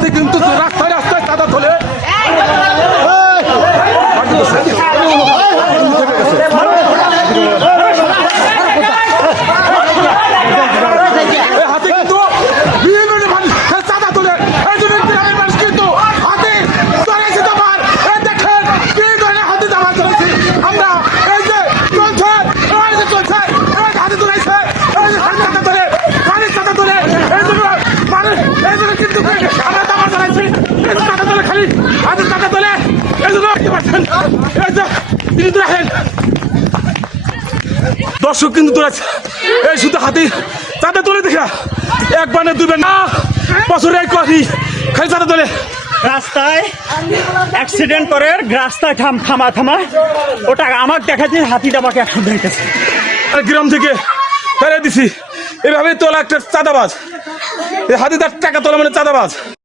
হাতে কিন্তু রাস্তায় রাস্তায় চাঁদা তোলে। হাতে কিন্তু বিভিন্ন মানুষ চাঁদা তোলে। এই জন্য গ্রামের মানুষ কিন্তু হাতে ধরেছে তোমার। দেখেন কি ধরনের হাতে জামা চলেছে। আমরা এই যে চলছে, এই যে চলছে, এই হাতে তুলেছে, এই যে চাঁদা তোলে, পানির চাঁদা তোলে। এই জন্য মানুষ, এই জন্য কিন্তু আমরা জামা চলেছি। এই যে চাঁদা তোলে, খালি হাতে চাঁদা তোলে। এই জন্য দেখতে পাচ্ছেন, এই যে তিনি দেখেন দর্শক কিন্তু তোলেছে। এই শুধু হাতে চাঁদা তোলে দেখা একবার না দুইবার না, বছরে এক কফি খালি চাঁদা তোলে। রাস্তায় অ্যাক্সিডেন্ট করে রাস্তায় থামা ওটা আমাকে দেখাচ্ছে, হাতিটা আমাকে এখন দেখতেছে। গ্রাম থেকে ফেলে দিছি, এভাবেই তোলা একটা চাঁদাবাজ। হাতি তার টাকা তোলা মানে চাঁদাবাজ।